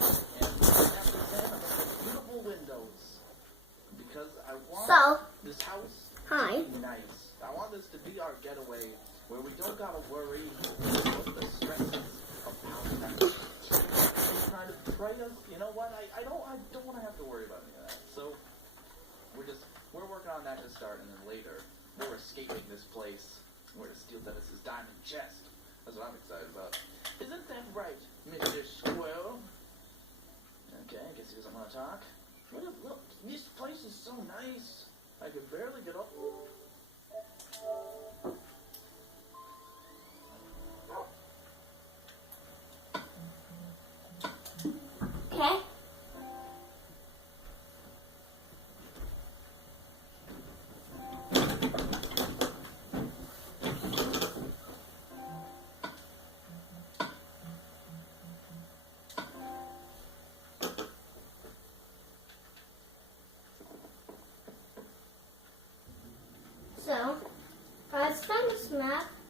And after that, I'm gonna put beautiful windows because I want So, this house hi. to be nice. I want this to be our getaway where we don't gotta worry about the stresses of house trying to pray us. You know what? I don't want to have to worry about any of that. So we're working on that to start, and then later we're escaping this place. We're to steal Dennis's diamond chest. That's what I'm excited about. Isn't that right, Mr. Squirrel? Okay, I guess he doesn't want to talk. Look, this place is so nice. I can barely get up. Okay. So, I found this map.